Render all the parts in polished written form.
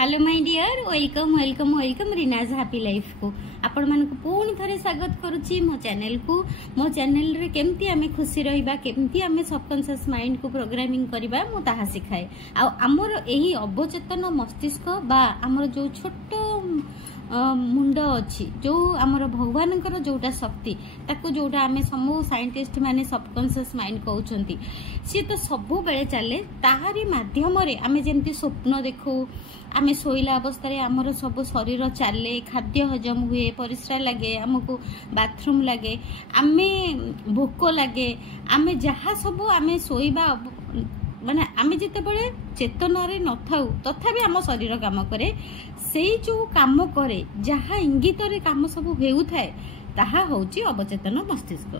Hello my dear welcome welcome welcome Rinaz happy life को आपण मानक पुणी थे स्वागत करुच्ची मो चैनल रे केमती आमे खुशी रहिबा केमती आमे सबकॉन्शियस माइंड को प्रोग्रामिंग करबा मो ताहा सिखाए आ हमर एही अवचेतन मस्तिष्क बा हमर जो छोट मुंड अच्छी जो आमर भगवान जोटा शक्ति ताको जोटा आमे समूह साइंटिस्ट माने सबकॉन्शियस माइंड कहउछंती सी तो सब बेले चले ताहारी माध्यम रे आमे जेमती स्वप्न देखू आमे सोइला अवस्था रे हमर सब शरीर चले खाद्य हजम हुए परिश्रा लगे हमको बाथरूम लगे आमे भोक लगे आमे जहा सब आमे सोइबा माने आमे जिते बळे चेतन रे न थाउ तथापि आम शरीर काम करे से जो काम करे जहा इंगित रे काम सब हेउ थाए ताहा होची अवचेतन मस्तिष्क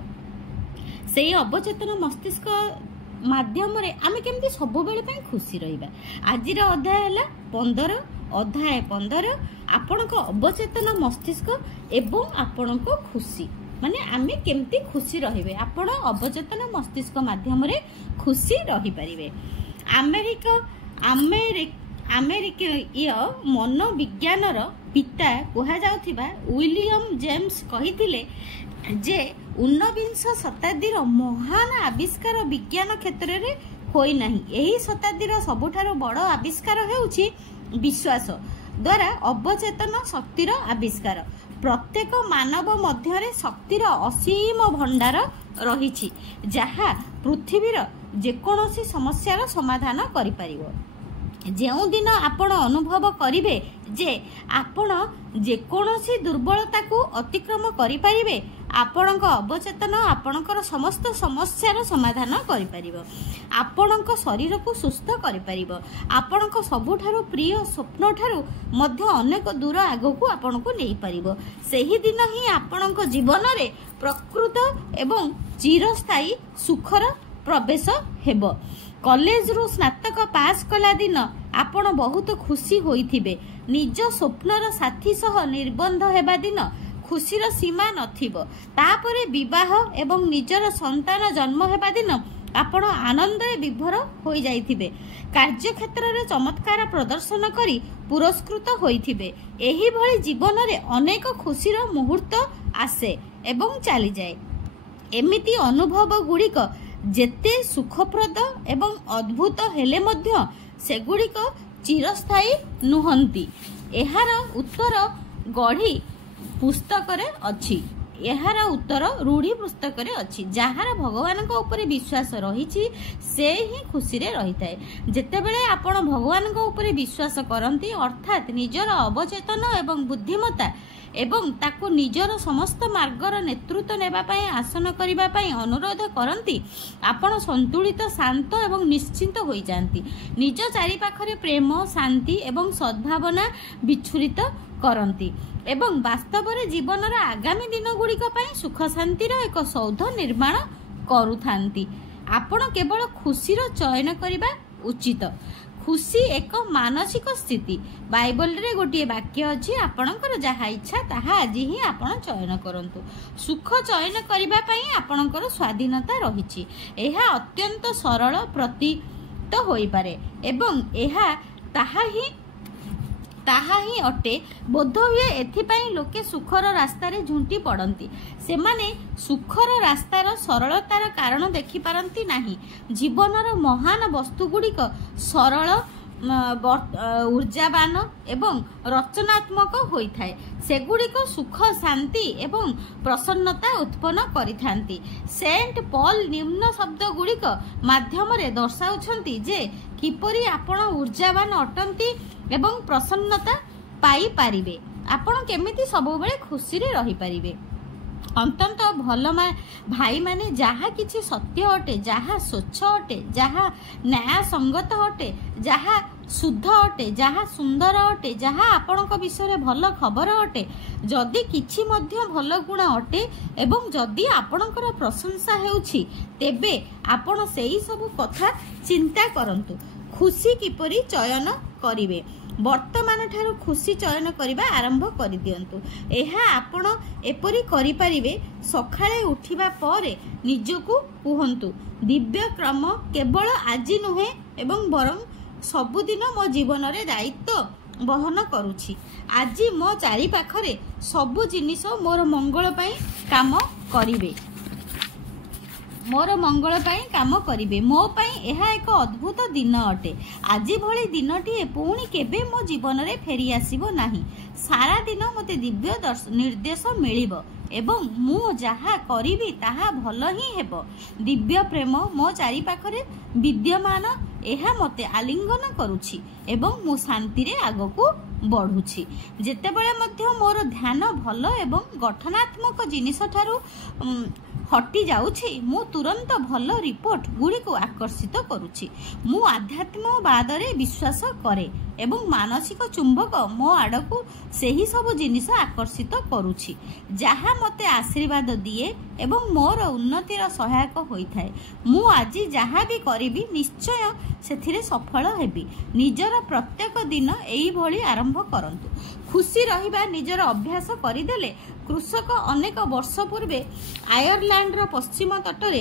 से अवचेतन मस्तिष्क माध्यम रे आमे केमती सब बेले पई खुशी रहिबा आजिर अध्याय हला 15 अध्याय 15 आपनक अवचेतन मस्तिष्क एवं आपनक खुशी माने आमे केमती खुशी रहिबे आपण अवचेतन मस्तिष्क माध्यम रे खुशी रहि परिबे अमेरिकीय मनोविज्ञान पिता कहा जाउथिबा विलियम जेम्स कहिथिले जे 19 शताब्दीर महान आविष्कार विज्ञान क्षेत्र रे होई नाही एही शताब्दीर सबुठारो बड़ आविष्कार हेउछि विश्वास द्वारा अवचेतन शक्तिर आविष्कार प्रत्येक मानव मध्य शक्तिर असीम भंडार रही जहा पृथ्वीर जेकोसी समस्यार समाधान करि परिबो जेउ दिन आपण अनुभव करिवे जे आपण जेकोसी दुर्बलता को अतिक्रम करि परिबे आपणक अवचेतन आपणकर समस्त समस्यार समाधान करि परिबो आपणक शरीर को सुस्थ करि परिबो आपणक सबुठारु प्रिय स्वप्न ठारु मध्य अनेक दूर आगो को आपणको नेई परिबो सेही दिन ही आपणक जीवन रे प्रकृत एवं चिरस्थायी सुखर प्रवेश हेबो कॉलेज रु स्नातक पास कला दिन आपण बहुत खुशी होइथिबे निज स्वप्नर साथी सह निर्बंध हेबा दिन खुशीर सीमा नथिबो तापरे विवाह एवं निजर संतान जन्म हेबा दिन आपण आनंद विभोर होई जाइथिबे कार्य क्षेत्र रे चमत्कार प्रदर्शन करी पुरस्कृत होइथिबे एही भली जीवन रे अनेक खुशीर मुहूर्त आसे एवं चली जाए एमिति अनुभव गुड़िक जेते सुखप्रद एवं अद्भुत हेले मध्य सेगुड़िक चिरस्थायी नुहंती एहार उत्तर गढ़ी पुस्तक रे अछि एहार उत्तर रूढ़ी पुस्तक रे अछि जहार भगवान को ऊपर विश्वास रही से ही खुशी रे रही थाए जेते बेले आपण भगवान को ऊपर विश्वास करंती अर्थात निजर अवचेतन एवं बुद्धिमत्ता एवं ताको निजर समस्त मार्गर नेतृत्व नेबा पई आसन करिबा पई अनुरोध करंती आपण संतुलित शांत एवं निश्चिंत होई जानती निज चारि पाखरे प्रेम शांति एवं सद्भावना विच्छुरित करंती एवं वास्तव रे जीवनर आगामी दिन गुड़िक पई सुख शांतिर एक सौध निर्माण करूथांती आपण केवल खुशीर चयन करिबा उचित खुशी एक मानसिक स्थिति बाइबल रे गोटे वाक्य अछि आपणकर जहा इच्छा ताहा आज ही आपण चयन करंतु सुख चयन करिबा पई आपणकर स्वाधीनता रहिछि एहा अत्यंत सरल प्रतीत होई पारे एवं एहा ताहा ही अटे बोध हुए एथिपाई लोके सुखर रास्तार झुंटी पड़ती से माने सुखर रास्तार सरलतार कारण देखि पारंती नाही जीवनर महान वस्तु गुड़िक सरल ऊर्जावान एवं रचनात्मक होई थाए सेगुड़िक सुख शांति एवं प्रसन्नता उत्पन्न करिथांती सेंट पॉल निम्न शब्द गुड़िक माध्यम रे दर्शाउछंती जे किपरि आपण ऊर्जावान अटंती एवं प्रसन्नता पाई पारिबे आपण केमिति सब बेले खुशी रे रही पारिबे अंतत भल भाई माने जहा किछि सत्य अटे जहा स्वच्छ अटे जहा न्याय संगत अटे जहा शुद्ध अटे जहा सुंदर अटे जहा आपणक विषय भल खबर अटे जदि किछि मध्य भल गुण अटे एवं जदि आपणकर प्रशंसा हेउछि तेबे आपण सेही सब कथा चिंता करंतु खुशी किपरि चयन करिवे वर्तमान ठारू खुशी चयन करबा आरंभ कर दियंतु एहा आपण एपरि करि परिबे सखाळे उठिबा परे निजको कुहंतु दिव्य क्रम केवल आजि नुहे एवं बरं सबुदिन मो जीवन रे दायित्व ବହନ କରୁଛି। ଆଜି ମୋ ଚାରି ପାଖରେ ସବୁ ଜିନିଷ ମୋର ମଙ୍ଗଳ ପାଇଁ କାମ କରିବେ, ମୋର ମଙ୍ଗଳ ପାଇଁ କାମ କରିବେ। ମୋ ପାଇଁ ଏହା ଏକ ଅଦ୍ଭୁତ ଦିନ ଅଟେ। ଆଜି ଭଳି ଦିନଟିଏ ପୁଣି କେବେ ମୋ ଜୀବନରେ ଫେରି ଆସିବ ନାହିଁ। ସାରା ଦିନ ମୋତେ ଦିବ୍ୟ ନିର୍ଦ୍ଦେଶ ମିଳିବ ଏବଂ ମୁଁ ଯାହା କରିବି ତାହା ଭଲ ହିଁ ହେବ। ଦିବ୍ୟ ପ୍ରେମ ମୋ ଚାରିପାଖରେ ବିଦ୍ୟମାନ, ଏହା ମୋତେ ଆଲିଙ୍ଗନ କରୁଛି ଏବଂ ମୁଁ ଶାନ୍ତିରେ ଆଗକୁ ବଢ଼ୁଛି। ଯେତେବେଳେ ମଧ୍ୟ ମୋର ଧ୍ୟାନ ଭଲ ଏବଂ ଗଠନାତ୍ମକ ଜିନିଷଠାରୁ ହଟି ଯାଉଛି, ମୁଁ ତୁରନ୍ତ ଭଲ ରିପୋର୍ଟ ଗୁଡ଼ିକୁ ଆକର୍ଷିତ କରୁଛି। ମୁଁ ଆଧ୍ୟାତ୍ମବାଦରେ ବିଶ୍ୱାସ କରେ ଏବଂ ମାନସିକ ଚୁମ୍ବକ ମୋ ଆଡ଼କୁ ସେହି ସବୁ ଜିନିଷ ଆକର୍ଷିତ କରୁଛି ଯାହା ମୋତେ ଆଶୀର୍ବାଦ ଦିଏ ଏବଂ ମୋର ଉନ୍ନତିର ସହାୟକ ହୋଇଥାଏ। ମୁଁ ଆଜି ଯାହା ବି କରିବି ନିଶ୍ଚୟ ସେଥିରେ ସଫଳ ହେବି। ନିଜର ପ୍ରତ୍ୟେକ ଦିନ ଏଇଭଳି ଆରମ୍ଭ କରନ୍ତୁ। ଖୁସି ରହିବା ନିଜର ଅଭ୍ୟାସ କରିଦେଲେ। କୃଷକ ଅନେକ ବର୍ଷ ପୂର୍ବେ ଆୟର୍ଲାଣ୍ଡର ପଶ୍ଚିମ ତଟରେ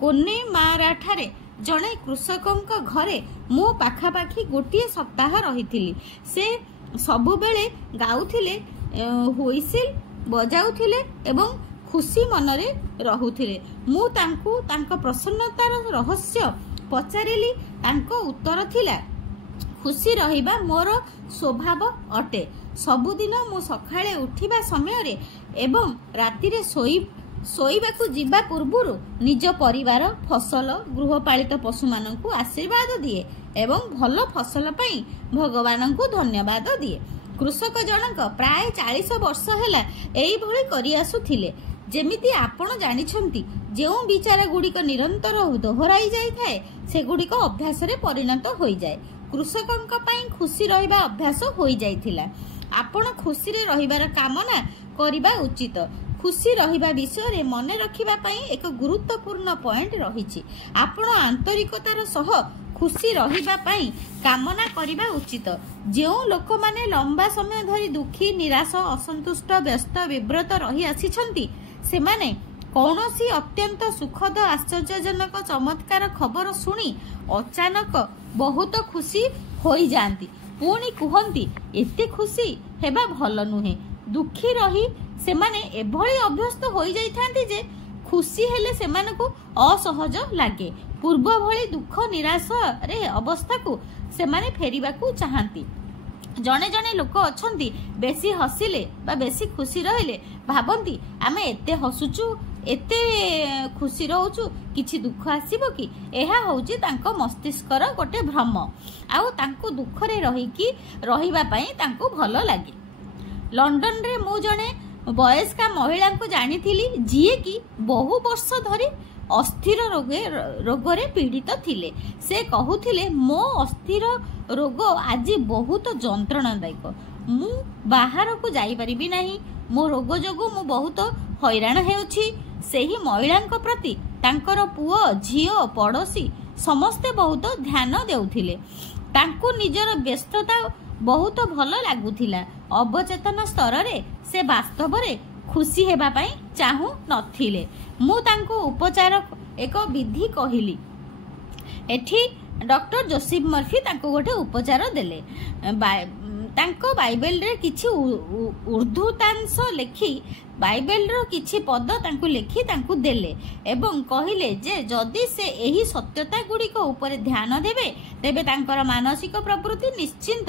କୋନେମାରାଠାରେ ଜଣେ କୃଷକଙ୍କ ଘରେ ମୁଁ ପାଖାପାଖି ଗୋଟିଏ ସପ୍ତାହ ରହିଥିଲି। ସେ ସବୁବେଳେ ଗାଉଥିଲେ, ହୁଇସିଲ୍ ବଜାଉଥିଲେ ଏବଂ ଖୁସି ମନରେ ରହୁଥିଲେ। ମୁଁ ତାଙ୍କୁ ତାଙ୍କ ପ୍ରସନ୍ନତାର ରହସ୍ୟ ପଚାରିଲି। ତାଙ୍କ ଉତ୍ତର ଥିଲା, ଖୁସି ରହିବା ମୋର ସ୍ୱଭାବ ଅଟେ। ସବୁଦିନ ମୁଁ ସକାଳେ ଉଠିବା ସମୟରେ ଏବଂ ରାତିରେ ଶୋଇବାକୁ ଯିବା ପୂର୍ବରୁ ନିଜ ପରିବାର, ଫସଲ, ଗୃହପାଳିତ ପଶୁମାନଙ୍କୁ ଆଶୀର୍ବାଦ ଦିଏ ଏବଂ ଭଲ ଫସଲ ପାଇଁ ଭଗବାନଙ୍କୁ ଧନ୍ୟବାଦ ଦିଏ। କୃଷକ ଜଣକ ପ୍ରାୟ 40 ବର୍ଷ ହେଲା ଏଇଭଳି କରିଆସୁଥିଲେ। ଯେମିତି ଆପଣ ଜାଣିଛନ୍ତି, ଯେଉଁ ବିଚାର ଗୁଡ଼ିକ ନିରନ୍ତର ଦୋହରାଇ ଯାଇଥାଏ ସେଗୁଡ଼ିକ ଅଭ୍ୟାସରେ ପରିଣତ ହୋଇଯାଏ। କୃଷକଙ୍କ ପାଇଁ ଖୁସି ରହିବା ଅଭ୍ୟାସ ହୋଇଯାଇଥିଲା। ଆପଣ ଖୁସିରେ ରହିବାର କାମନା କରିବା ଉଚିତ। ଖୁସି ରହିବା ବିଷୟରେ ମନେ ରଖିବା ପାଇଁ ଏକ ଗୁରୁତ୍ୱପୂର୍ଣ୍ଣ ପଏଣ୍ଟ ରହିଛି। ଆପଣ ଆନ୍ତରିକତାର ସହ ଖୁସି ରହିବା ପାଇଁ କାମନା କରିବା ଉଚିତ। ଯେଉଁ ଲୋକମାନେ ଲମ୍ବା ସମୟ ଧରି ଦୁଃଖୀ, ନିରାଶ, ଅସନ୍ତୁଷ୍ଟ, ବ୍ୟସ୍ତ, ବିବ୍ରତ ରହି ଆସିଛନ୍ତି, ସେମାନେ କୌଣସି ଅତ୍ୟନ୍ତ ସୁଖଦ, ଆଶ୍ଚର୍ଯ୍ୟଜନକ, ଚମତ୍କାର ଖବର ଶୁଣି ଅଚାନକ ବହୁତ ଖୁସି ହୋଇଯାଆନ୍ତି। ପୁଣି କୁହନ୍ତି, ଏତେ ଖୁସି ହେବା ଭଲ ନୁହେଁ। ଦୁଃଖୀ ରହି ସେମାନେ ଏଭଳି ଅଭ୍ୟସ୍ତ ହୋଇଯାଇଥାନ୍ତି ଯେ ଖୁସି ହେଲେ ସେମାନଙ୍କୁ ଅସହଜ ଲାଗେ। ପୂର୍ବ ଭଳି ଦୁଃଖ, ନିରାଶରେ ଅବସ୍ଥାକୁ ସେମାନେ ଫେରିବାକୁ ଚାହାନ୍ତି। ଜଣେ ଜଣେ ଲୋକ ଅଛନ୍ତି, ବେଶୀ ହସିଲେ ବା ବେଶୀ ଖୁସି ରହିଲେ ଭାବନ୍ତି, ଆମେ ଏତେ ହସୁଛୁ, ଏତେ ଖୁସି ରହୁଛୁ, କିଛି ଦୁଃଖ ଆସିବ କି? ଏହା ହେଉଛି ତାଙ୍କ ମସ୍ତିଷ୍କର ଗୋଟେ ଭ୍ରମ। ଆଉ ତାଙ୍କୁ ଦୁଃଖରେ ରହିବା ପାଇଁ ତାଙ୍କୁ ଭଲ ଲାଗେ। ଲଣ୍ଡନରେ ମୁଁ ଜଣେ ବୟସ୍କା ମହିଳାଙ୍କୁ ଜାଣିଥିଲି ଯିଏକି ବହୁ ବର୍ଷ ଧରି ଅସ୍ଥିର ରୋଗରେ ପୀଡ଼ିତ ଥିଲେ। ସେ କହୁଥିଲେ, ମୋ ଅସ୍ଥିର ରୋଗ ଆଜି ବହୁତ ଯନ୍ତ୍ରଣାଦାୟକ। ମୁଁ ବାହାରକୁ ଯାଇପାରିବି ନାହିଁ। ମୋ ରୋଗ ଯୋଗୁଁ ମୁଁ ବହୁତ ହଇରାଣ ହେଉଛି। ସେହି ମହିଳାଙ୍କ ପ୍ରତି ତାଙ୍କର ପୁଅ, ଝିଅ, ପଡ଼ୋଶୀ ସମସ୍ତେ ବହୁତ ଧ୍ୟାନ ଦେଉଥିଲେ। ତାଙ୍କୁ ନିଜର ବ୍ୟସ୍ତତା ବହୁତ ଭଲ ଲାଗୁଥିଲା। ଅବଚେତନ ସ୍ତରରେ ସେ ବାସ୍ତବରେ ଖୁସି ହେବା ପାଇଁ ଚାହୁଁ ନଥିଲେ। ମୁଁ ତାଙ୍କୁ ଉପଚାର ଏକ ବିଧି କହିଲି। ଏଠି ଡକ୍ଟର ଜୋସେଫ ମର୍ଫି ତାଙ୍କୁ ଗୋଟେ ଉପଚାର ଦେଲେ। ତାଙ୍କ ବାଇବେଲରେ କିଛି ଉର୍ଦ୍ଧୃତାଂଶ ଲେଖି, ବାଇବେଲର କିଛି ପଦ ତାଙ୍କୁ ଲେଖି ତାଙ୍କୁ ଦେଲେ ଏବଂ କହିଲେ ଯେ ଯଦି ସେ ଏହି ସତ୍ୟତା ଗୁଡ଼ିକ ଉପରେ ଧ୍ୟାନ ଦେବେ ତେବେ ତାଙ୍କର ମାନସିକ ପ୍ରବୃତ୍ତି ନିଶ୍ଚିନ୍ତ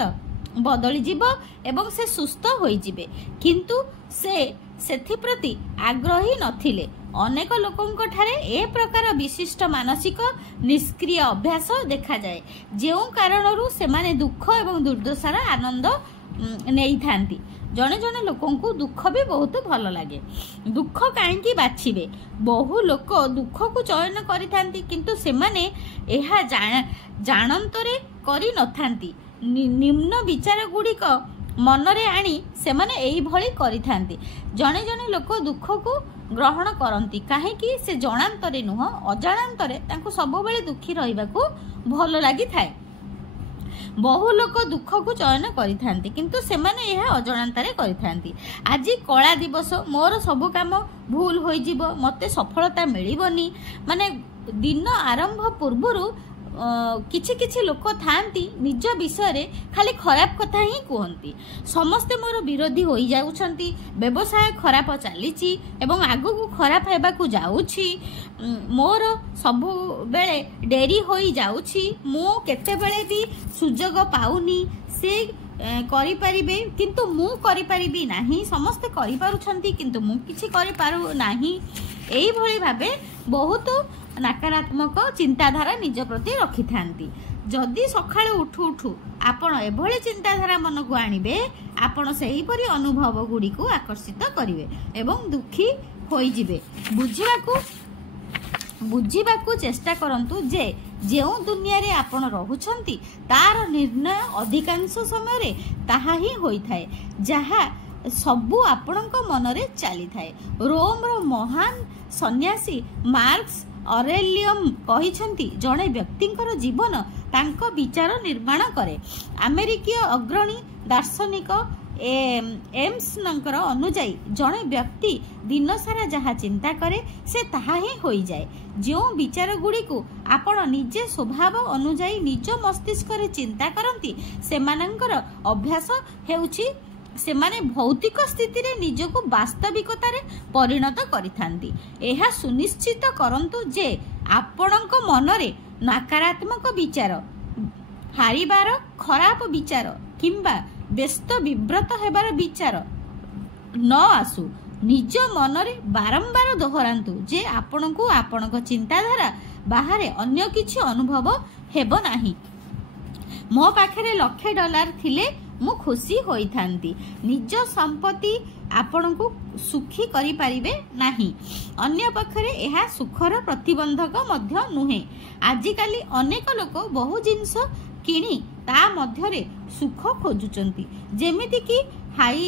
ବଦଳିଯିବ ଏବଂ ସେ ସୁସ୍ଥ ହୋଇଯିବେ। କିନ୍ତୁ ସେ ସେଥିପ୍ରତି ଆଗ୍ରହୀ ନଥିଲେ। ଅନେକ ଲୋକଙ୍କଠାରେ ଏ ପ୍ରକାର ବିଶିଷ୍ଟ ମାନସିକ ନିଷ୍କ୍ରିୟ ଅଭ୍ୟାସ ଦେଖାଯାଏ, ଯେଉଁ କାରଣରୁ ସେମାନେ ଦୁଃଖ ଏବଂ ଦୁର୍ଦ୍ଦଶାର ଆନନ୍ଦ ନେଇଥାନ୍ତି। ଜଣେ ଜଣେ ଲୋକଙ୍କୁ ଦୁଃଖ ବି ବହୁତ ଭଲ ଲାଗେ। ଦୁଃଖ କାହିଁକି ବାଛିବେ? ବହୁ ଲୋକ ଦୁଃଖକୁ ଚୟନ କରିଥାନ୍ତି, କିନ୍ତୁ ସେମାନେ ଏହା ଜାଣନ୍ତରେ କରିନଥାନ୍ତି। ନିମ୍ନ ବିଚାର ଗୁଡ଼ିକ ମନରେ ଆଣି ସେମାନେ ଏଇଭଳି କରିଥାନ୍ତି। ଜଣେ ଜଣେ ଲୋକ ଦୁଃଖକୁ ଗ୍ରହଣ କରନ୍ତି କାହିଁକି? ସେ ଜଣାନ୍ତରେ ନୁହଁ, ଅଜାଣନ୍ତରେ ତାଙ୍କୁ ସବୁବେଳେ ଦୁଃଖୀ ରହିବାକୁ ଭଲ ଲାଗିଥାଏ। ବହୁ ଲୋକ ଦୁଃଖକୁ ଚୟନ କରିଥାନ୍ତି, କିନ୍ତୁ ସେମାନେ ଏହା ଅଜଣାନ୍ତରେ କରିଥାନ୍ତି। ଆଜି କଳା ଦିବସ, ମୋର ସବୁ କାମ ଭୁଲ ହୋଇଯିବ, ମୋତେ ସଫଳତା ମିଳିବନି। ମାନେ ଦିନ ଆରମ୍ଭ ପୂର୍ବରୁ किछि किछि लोक थांती निज विषय खाली खराब कथा ही कहती समस्ते मोर विरोधी हो जाउछंती व्यवसाय खराब चली एवं आगु को खराब हेबाकू जाउछि मोर सबु बेले डेरी हो जाउछि मु केते बेले भी सुजोग पाउनी से करि परिबे किंतु मु करि परिबी नाही समस्ते करि पारुछंती किंतु मु किछि करि पारु नाही एई भली भाबे बहुत नकारात्मक चिंताधारा निज प्रति रखि थांती जदि सकाळे उठु उठु आपण एभली चिंताधारा मन को आनिबे आपण सही परि अनुभव गुडी को आकर्षित करिवे एवं दुखी होई जिवे बुझिबाकू चेष्टा करंतु जे जेउ दुनिया रे आपण रहुछंती तार निर्णय अधिकांश समय रे ताहा ही होई थाए जहा सबु आपणक मनरे चली थाए रोम रो महान सन्यासी मार्क्स ऑरेलियम कहिछंती जणे व्यक्तिंकर जीवन तांको विचार निर्माण करे अमेरिकीय अग्रणी दार्शनिक एम्सनकर अनुजाई जणे व्यक्ति दिन सारा जहा चिंता करे से ताहा ही होई जाए जो विचार गुडी को आपण निजे स्वभाव अनुजाई निज मस्तिष्क रे चिंता करंती सेमानंकर अभ्यास हेउची सेमाने भौतिक स्थिति रे निजको वास्तविकता रे परिणत करिथांती एहा सुनिश्चित करंतु जे आपणक मनरे नकारात्मक विचार हारिबार खराब विचार किंबा व्यस्त विव्रत हेबार विचार न आसु निज मनरे बारंबार दोहरांतु जे आपणको आपणक चिंताधारा बाहरे अन्य किछि अनुभव हेबो नाही मो पाखरे $1,00,000 थिले मु खुशी होई थांती निज संपत्ति आपण को सुखी करि परिबे नाही अन्य पक्षरे एहा सुखर प्रतिबंधक मध्य नुहे आजिकाली अनेक लोक बहु जिंस किणी ता मध्यरे सुख खोजुचंती जेमिति कि हाई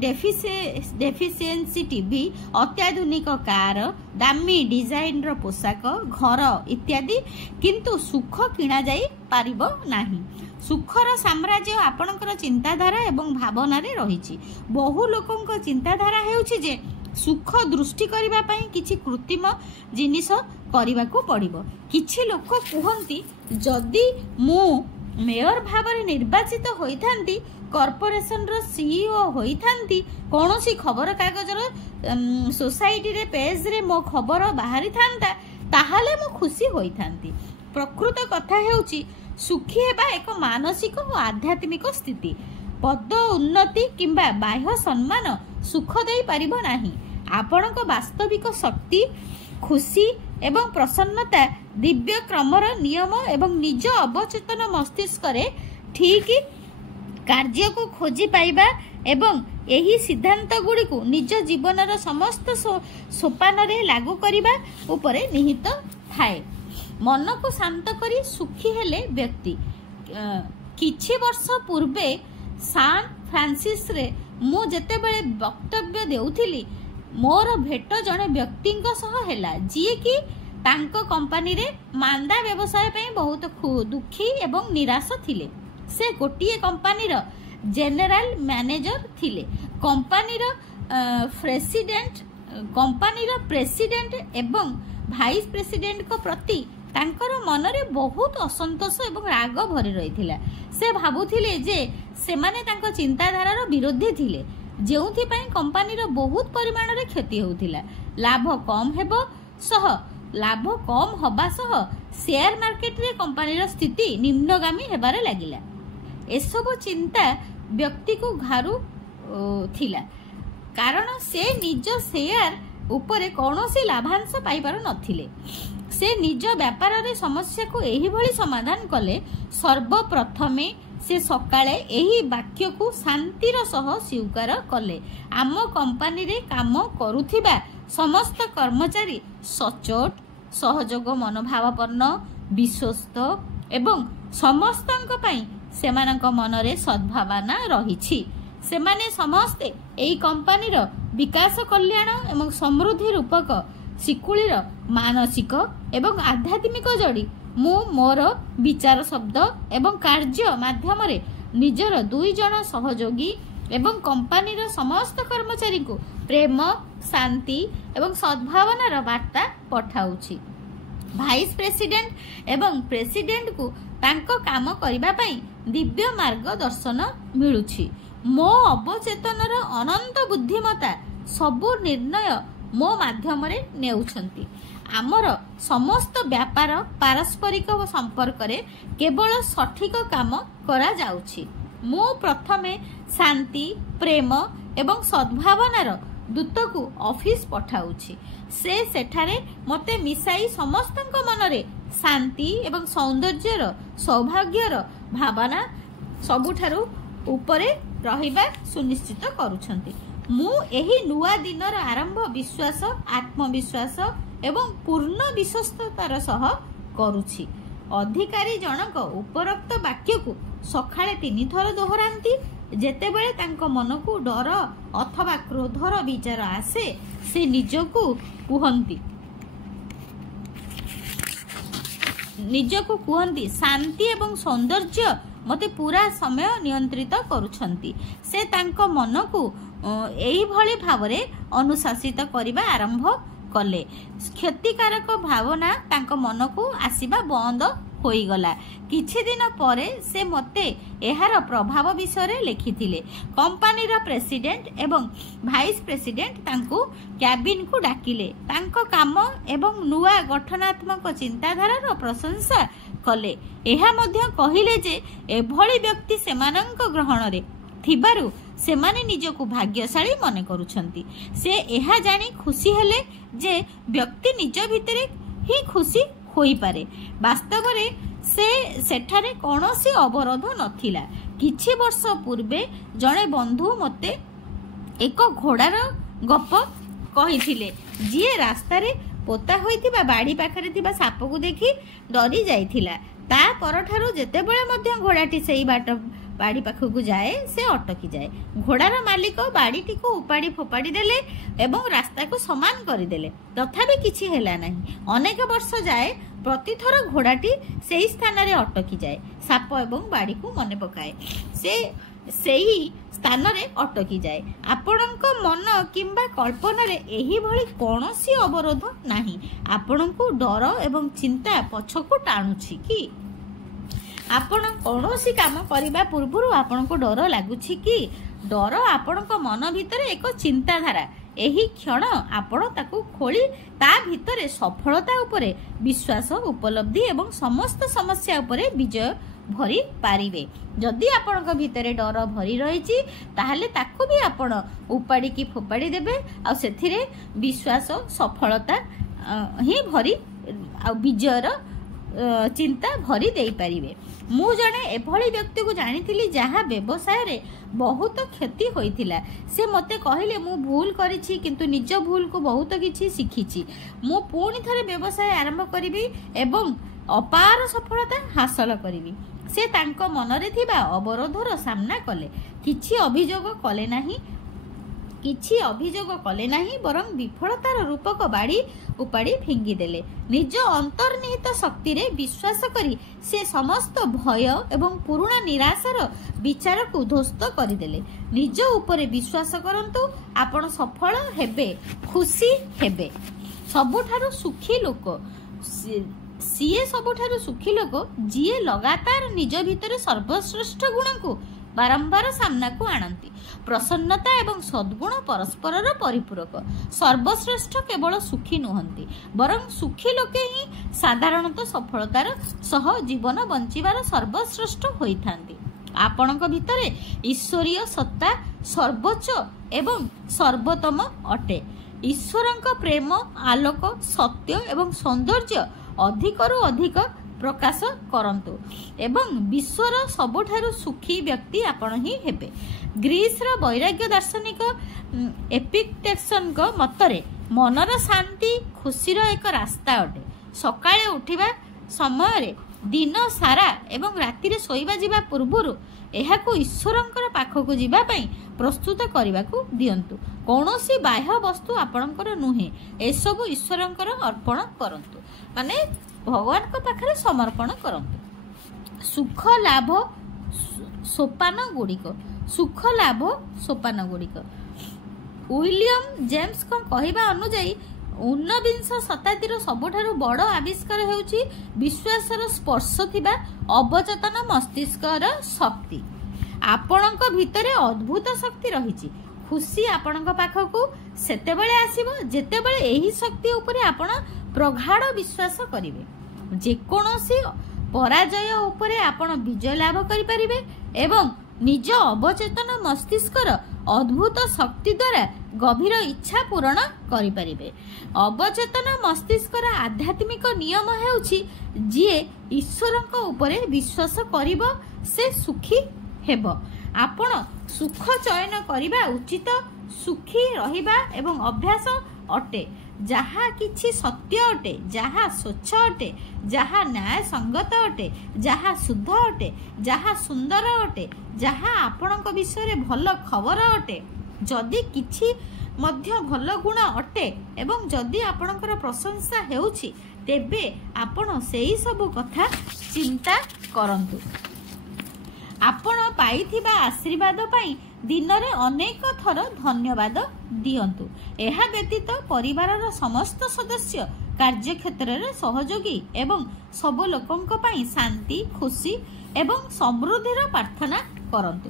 डेफिशिएंसी टीवी अत्याधुनिक कार दामी डिजाइन रो पोशाक घर इत्यादि किंतु सुख किणा जाई पारिबो नाही सुखर साम्राज्य आपणकर चिंताधारा एवं भावना रे रहिछि बहु लोकंक चिंताधारा हेउछि जे सुख दृष्टि करिबा पई किछि कृत्रिम जिनिस करिबा को पड़िबो किछि लोक कहंती जदि मु मेयर भाବରେ निर्वाचित होइथांती कॉर्पोरेशन रो सीईओ होइथांती कोनोसी खबर कागज रो सोसाइटी रे पेज रे मो खबर बाहरी थांता ताहाले मु खुशी होइथांती प्रकृत कथा हेउछि सुखी हेबा एक मानसिक और आध्यात्मिक स्थिति पद उन्नति किंबा बाह्य सम्मान सुख देई परिबो नाही आपणक वास्तविक शक्ति खुशी एवं प्रसन्नता दिव्य क्रमर नियम एवं निज अवचेतन मस्तिष्क रे ठीक कार्य को खोजी पाइबा एवं एही सिद्धांत गुडी को निज जीवनर समस्त सोपान रे लागू करिबा उपरे निहित थाए मन को शांत करी सुखी हेले व्यक्ति किछि वर्ष पूर्वे सान फ्रांसिस रे मु जेते बेले वक्तव्य देउथिली मोर भेट जने व्यक्तिंक सह हेला जी कि तांको कंपनी रे मांदा व्यवसाय पे बहुत दुखी एवं निराश थिले से गोटिए कंपनी रो जनरल मैनेजर थिले कंपनी रो प्रेसिडेंट एवं भाइस प्रेसिडेंट को प्रति तांकर मनरे बहुत असंतोष एवं राग भरी रहिथिला से भाबुथिले जे सेमाने तांको चिंताधारार विरोधी थिले जेउथि पई कंपनीर बहुत परिमाण रे क्षति होउथिला लाभ कम हबा सह शेयर मार्केट रे कंपनीर स्थिति निम्नगामी हेबारे लागिला एसबो चिंता व्यक्ति को घारु थिला कारण से निज शेयर उपरे कौनसी लाभांश पाई पारु नथिले से निज व्यापार रे समस्या को एही भली समाधान कले सर्वप्रथमे से सकाळे एही वाक्य को शांतिर सह स्वीकार कले आम कंपनी रे काम करुथिबा समस्त कर्मचारी सचोट सहयोग मनोभावपूर्ण विश्वस्त एवं समस्तंक पई सेमानक मनरे सद्भावना रहिछि सेमाने समस्ते एही कंपनी रो विकास कल्याण एवं समृद्धि रूपक शिकुलीर मानसिक एवं आध्यात्मिक जोड़ी मु मोर विचार शब्द एवं कार्य माध्यम रे निजर 2 जन सहयोगी एवं कंपनीर समस्त कर्मचारी को प्रेम शांति एवं सद्भावनार वार्ता पठाउछि भाइस प्रेसिडेंट एवं प्रेसिडेंट को तांको काम करिबा पई दिव्य मार्गदर्शन मिलुछि। मो अवचेतनर अनंत बुद्धिमता सबु निर्णय मो माध्यम रे नेउछंती। आमर समस्त व्यापार पारस्परिक संपर्क रे केवल सठिक काम करा जाउछि। मु प्रथमे शांति प्रेम एवं सद्भावनार दूत को ऑफिस पठाउछि। से सेठारे मते मिसाई समस्तक मनरे शांति एवं सौंदर्यर सौभाग्यर भावना सबुठारु उपरे रहिबा सुनिश्चित करूछंती। मु एही नुआ दिनर आरंभ विश्वास आत्मविश्वास एवं पूर्ण विश्वस्ततार सह करूछि। अधिकारी जनक उपरोक्त वाक्य को सकाळे 3 थर दोहरांती। जेतेबेले तांको मन को डर अथवा क्रोधर विचार आसे से निजको कुहंती शांति एवं सौंदर्य मते पूरा समय नियंत्रित करूछंती। से तांको मन को एही भली भावरे अनुशासित करिबा आरंभ कले। क्षतिकारक भावना तांको मन को आसीबा बंद होई गला। किछि दिन परे से मते एहार प्रभाव विषय लिखिथिले। कंपनीर प्रेसिडेंट एवं भाइस प्रेसिडेंट तांको कैबिन को डाकिले। तांको काम एवं नुआ गठनात्मक चिंताधारार प्रशंसा कले। एहा मध्य कहिले जे एभली व्यक्ति सेमानंक ग्रहण रे थिबारु सेमाने निजको भाग्यशाली मने करूछंती। से एहा जानी खुशी हेले जे व्यक्ति निज भितरे ही खुशी होई पारे। वास्तव रे से सेठारे कोनोसी अवरोध नथिला। किछि वर्ष पूर्वे जणे बंधु मते एक घोड़ार गप कहिथिले। जिए रास्ता रे पोता होइथिबा बाड़ी पाखरे थिबा साप को देखि डरी जाइथिला। ता परठारु जेतेबेले मध्य घोड़ाटी सेई बाट बाड़ी पाखकु जाए से अटकी जाए। घोड़ार मालिक बाड़ीटी को उपाड़ी फोपाड़ी देले एवं रास्ता को समान करदेले। तथापि किछि हेला नाही। अनेक वर्ष जाए प्रतिथर घोड़ाटी सेही स्थान रे अटकी जाए। साप एवं बाड़ी को मने पकाए से सेही स्थान रे अटकी जाए। आपणक मन किंबा कल्पना रे एही भली कोनोसी अवरोध नाही। आपणकु डर एवं चिंता पछकु टाणुछि कि आपण कौनसी काम करने पूर्व आपण को डर लगुच कि डर आपण मन भितर एक चिंताधारा। एही क्षण आपण ताकू खोली ता भितर सफलता उपरे विश्वास उपलब्धि एवं समस्त समस्या उपरे विजय भरी पारिबे। जदि आपण भितर डर भरी रही ताहले ताकू भी आपण उपाड़ी की फोपाड़ी देबे आ सेथिरे विश्वास सफलता ही भरी आ विजयर चिंता भरी दे पारिबे। मु जने एभली व्यक्ति को जानिथिली जहा व्यवसाय रे बहुत क्षति होइथिला। से मते कहिले मु भूल करिछि किंतु निज भूल को बहुत किछि सिखिछि। मु पुणी थरे व्यवसाय आरंभ करिबी एवं अपार सफलता हासिल करिबी। से तांको मनरे थिबा अवरोधर सामना कले। किछि अभियोग कले नाही बरं विफलतार रूपक बाड़ी उपाड़ी फिंगी देले। निज अंतर्निहित शक्ति रे विश्वास करी से समस्त भय एवं पुराना निराशार विचार को ध्वस्त करदेले। निज उपरे विश्वास करंतु आपण सफल हेबे खुशी हेबे। सबुठारु सुखी लोक सीए सबुठारु सुखी लोक जिए लगातार निज भितर सर्वश्रेष्ठ गुण को बारंबार सामना को आणंती। प्रसन्नता एवं सद्गुण परस्पर परिपूरक। सर्वश्रेष्ठ केवल सुखी नुहंती बरं सुखी लोके ही साधारणतः सफलतार सह जीवन बंचिबार सर्वश्रेष्ठ होइथांती। आपणक भितरे ईश्वरीय सत्ता सर्वोच्च एवं सर्वोत्तम अटे। ईश्वरक प्रेम आलोक सत्य एवं सौंदर्य अधिकरु अधिक प्रकाश करंतु एवं विश्वर सबुठारु सुखी व्यक्ति आपण ही हेबे। ग्रीस रो वैराग्य दार्शनिक एपिक्टेसन को मतरे मनर शांति खुशीर एक रास्ता अटे। सकाळे उठिबा समय रे दिन सारा एवं राति रे सोइबा जिबा पूर्वरु एहाकु ईश्वरंकर पाखकु जिबा पई प्रस्तुत करबाकू दियंतु। कोनोसी बाह्य वस्तु आपणकर नुहे एसबु ईश्वरंकर अर्पण करंतु माने भगवान को पाखरे समर्पण करंतु। सुख लाभ सोपान गुड़िक विलियम जेम्स को कहवा अनुजाई ଊନବିଂଶ ଶତାବ୍ଦୀର ସବୁଠାରୁ ବଡ଼ ଆବିଷ୍କାର ହେଉଛି ବିଶ୍ୱାସର ସ୍ପର୍ଶ ଥିବା ଅବଚେତନ ମସ୍ତିଷ୍କର ଶକ୍ତି। ଆପଣଙ୍କ ଭିତରେ ଅଦ୍ଭୁତ ଶକ୍ତି ରହିଛି। ଖୁସି ଆପଣଙ୍କ ପାଖକୁ ସେତେବେଳେ ଆସିବ ଯେତେବେଳେ ଏହି ଶକ୍ତି ଉପରେ ଆପଣ ପ୍ରଗାଢ଼ ବିଶ୍ୱାସ କରିବେ। ଯେକୌଣସି ପରାଜୟ ଉପରେ ଆପଣ ବିଜୟ ଲାଭ କରିପାରିବେ ଏବଂ ନିଜ ଅବଚେତନ ମସ୍ତିଷ୍କର ଅଦ୍ଭୁତ ଶକ୍ତି ଦ୍ୱାରା ଗଭୀର ଇଚ୍ଛା ପୂରଣ କରିପାରିବେ। ଅବଚେତନ ମସ୍ତିଷ୍କର ଆଧ୍ୟାତ୍ମିକ ନିୟମ ହେଉଛି ଯିଏ ଈଶ୍ୱରଙ୍କ ଉପରେ ବିଶ୍ୱାସ କରିବ ସେ ସୁଖୀ ହେବ। ଆପଣ ସୁଖ ଚୟନ କରିବା ଉଚିତ। ସୁଖୀ ରହିବା ଏବଂ ଅଭ୍ୟାସ ଅଟେ ଯାହା କିଛି ସତ୍ୟ ଅଟେ, ଯାହା ସ୍ୱଚ୍ଛ ଅଟେ, ଯାହା ନ୍ୟାୟସଙ୍ଗତ ଅଟେ, ଯାହା ଶୁଦ୍ଧ ଅଟେ, ଯାହା ସୁନ୍ଦର ଅଟେ, ଯାହା ଆପଣଙ୍କ ବିଷୟରେ ଭଲ ଖବର ଅଟେ। ଯଦି କିଛି ମଧ୍ୟ ଭଲ ଗୁଣ ଅଟେ ଏବଂ ଯଦି ଆପଣଙ୍କର ପ୍ରଶଂସା ହେଉଛି ତେବେ ଆପଣ ସେହି ସବୁ କଥା ଚିନ୍ତା କରନ୍ତୁ। ଆପଣ ପାଇଥିବା ଆଶୀର୍ବାଦ ପାଇଁ ଦିନରେ ଅନେକ ଥର ଧନ୍ୟବାଦ ଦିଅନ୍ତୁ। ଏହା ବ୍ୟତୀତ ପରିବାରର ସମସ୍ତ ସଦସ୍ୟ, କାର୍ଯ୍ୟକ୍ଷେତ୍ରରେ ସହଯୋଗୀ ଏବଂ ସବୁ ଲୋକଙ୍କ ପାଇଁ ଶାନ୍ତି, ଖୁସି ଏବଂ ସମୃଦ୍ଧିର ପ୍ରାର୍ଥନା କରନ୍ତୁ।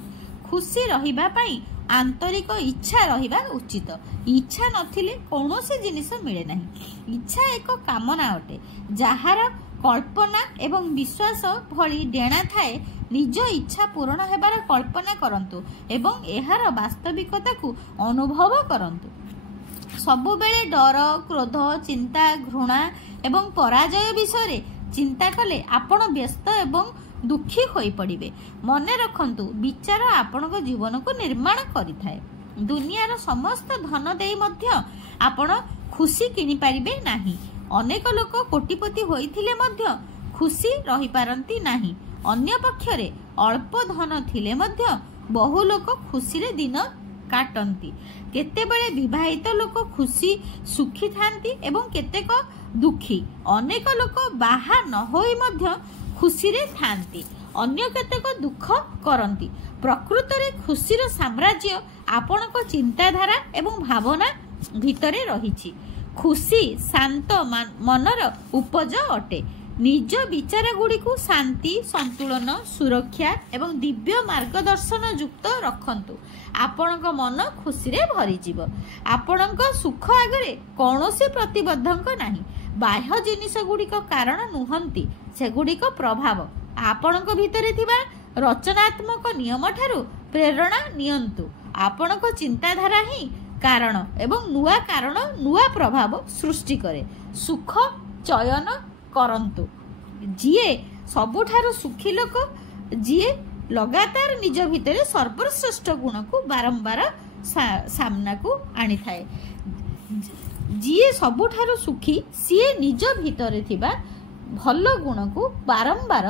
ଖୁସି ରହିବା ପାଇଁ ଆନ୍ତରିକ ଇଚ୍ଛା ରହିବା ଉଚିତ। ଇଚ୍ଛା ନଥିଲେ କୌଣସି ଜିନିଷ ମିଳେ ନାହିଁ। ଇଚ୍ଛା ଏକ କାମନା ଅଟେ ଯାହାର କଳ୍ପନା ଏବଂ ବିଶ୍ୱାସ ଭଳି ଡେଣା ଥାଏ। ନିଜ ଇଚ୍ଛା ପୂରଣ ହେବାର କଳ୍ପନା କରନ୍ତୁ ଏବଂ ଏହାର ବାସ୍ତବିକତାକୁ ଅନୁଭବ କରନ୍ତୁ। ସବୁବେଳେ ଡର, କ୍ରୋଧ, ଚିନ୍ତା, ଘୃଣା ଏବଂ ପରାଜୟ ବିଷୟରେ ଚିନ୍ତା କଲେ ଆପଣ ବ୍ୟସ୍ତ ଏବଂ ଦୁଃଖୀ ହୋଇପଡ଼ିବେ। ମନେ ରଖନ୍ତୁ, ବିଚାର ଆପଣଙ୍କ ଜୀବନକୁ ନିର୍ମାଣ କରିଥାଏ। ଦୁନିଆର ସମସ୍ତ ଧନ ଦେଇ ମଧ୍ୟ ଆପଣ ଖୁସି କିଣିପାରିବେ ନାହିଁ। ଅନେକ ଲୋକ କୋଟିପତି ହୋଇଥିଲେ ମଧ୍ୟ ଖୁସି ରହିପାରନ୍ତି ନାହିଁ। ଅନ୍ୟପକ୍ଷରେ ଅଳ୍ପ ଧନ ଥିଲେ ମଧ୍ୟ ବହୁ ଲୋକ ଖୁସିରେ ଦିନ କାଟନ୍ତି। କେତେବେଳେ ବିବାହିତ ଲୋକ ସୁଖୀ ଥାନ୍ତି ଏବଂ କେତେକ ଦୁଃଖୀ। ଅନେକ ଲୋକ ବାହା ନ ହୋଇ ମଧ୍ୟ ଖୁସିରେ ଥାନ୍ତି। ଅନ୍ୟ କେତେକ ଦୁଃଖ କରନ୍ତି। ପ୍ରକୃତରେ ଖୁସିର ସାମ୍ରାଜ୍ୟ ଆପଣଙ୍କ ଚିନ୍ତାଧାରା ଏବଂ ଭାବନା ଭିତରେ ରହିଛି। ଖୁସି ଶାନ୍ତ ମନର ଉପଜ ଅଟେ। ନିଜ ବିଚାରଗୁଡ଼ିକୁ ଶାନ୍ତି, ସନ୍ତୁଳନ, ସୁରକ୍ଷା ଏବଂ ଦିବ୍ୟ ମାର୍ଗଦର୍ଶନ ଯୁକ୍ତ ରଖନ୍ତୁ। ଆପଣଙ୍କ ମନ ଖୁସିରେ ଭରିଯିବ। ଆପଣଙ୍କ ସୁଖ ଆଗରେ କୌଣସି ପ୍ରତିବନ୍ଧକ ନାହିଁ। ବାହ୍ୟ ଜିନିଷଗୁଡ଼ିକ କାରଣ ନୁହନ୍ତି, ସେଗୁଡ଼ିକ ପ୍ରଭାବ। ଆପଣଙ୍କ ଭିତରେ ଥିବା ରଚନାତ୍ମକ ନିୟମଠାରୁ ପ୍ରେରଣା ନିଅନ୍ତୁ। ଆପଣଙ୍କ ଚିନ୍ତାଧାରା ହିଁ କାରଣ ଏବଂ ନୂଆ କାରଣ ନୂଆ ପ୍ରଭାବ ସୃଷ୍ଟି କରେ। ସୁଖ ଚୟନ କରନ୍ତୁ। ଯିଏ ସବୁଠାରୁ ସୁଖୀ ଲୋକ, ଯିଏ ଲଗାତାର ନିଜ ଭିତରେ ସର୍ବଶ୍ରେଷ୍ଠ ଗୁଣକୁ ବାରମ୍ବାର ସାମ୍ନାକୁ ଆଣିଥାଏ। ଯିଏ ସବୁଠାରୁ ସୁଖୀ ସିଏ ନିଜ ଭିତରେ ଥିବା ଭଲ ଗୁଣକୁ ବାରମ୍ବାର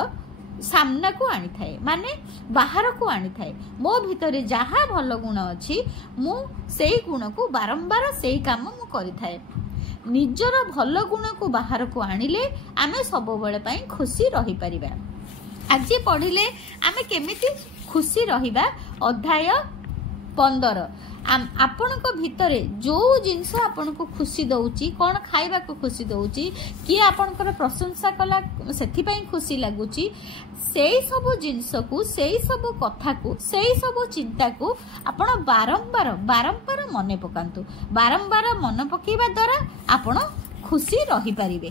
ସାମ୍ନାକୁ ଆଣିଥାଏ, ମାନେ ବାହାରକୁ ଆଣିଥାଏ। ମୋ ଭିତରେ ଯାହା ଭଲ ଗୁଣ ଅଛି ମୁଁ ସେଇ ଗୁଣକୁ ବାରମ୍ବାର ସେଇ କାମ ମୁଁ କରିଥାଏ। ନିଜର ଭଲ ଗୁଣକୁ ବାହାରକୁ ଆଣିଲେ ଆମେ ସବୁବେଳେ ପାଇଁ ଖୁସି ରହିପାରିବା। ଆଜି ପଢ଼ିଲେ ଆମେ କେମିତି ଖୁସି ରହିବା। ଅଧ୍ୟାୟ 15। ଆପଣଙ୍କ ଭିତରେ ଯେଉଁ ଜିନିଷ ଆପଣଙ୍କୁ ଖୁସି ଦେଉଛି, କ'ଣ ଖାଇବାକୁ ଖୁସି ଦେଉଛି, କିଏ ଆପଣଙ୍କର ପ୍ରଶଂସା କଲା ସେଥିପାଇଁ ଖୁସି ଲାଗୁଛି, ସେଇ ସବୁ ଜିନିଷକୁ, ସେଇ ସବୁ କଥାକୁ, ସେଇ ସବୁ ଚିନ୍ତାକୁ ଆପଣ ବାରମ୍ବାର ମନେ ପକାନ୍ତୁ। ବାରମ୍ବାର ମନେ ପକାଇବା ଦ୍ୱାରା ଆପଣ ଖୁସି ରହିପାରିବେ।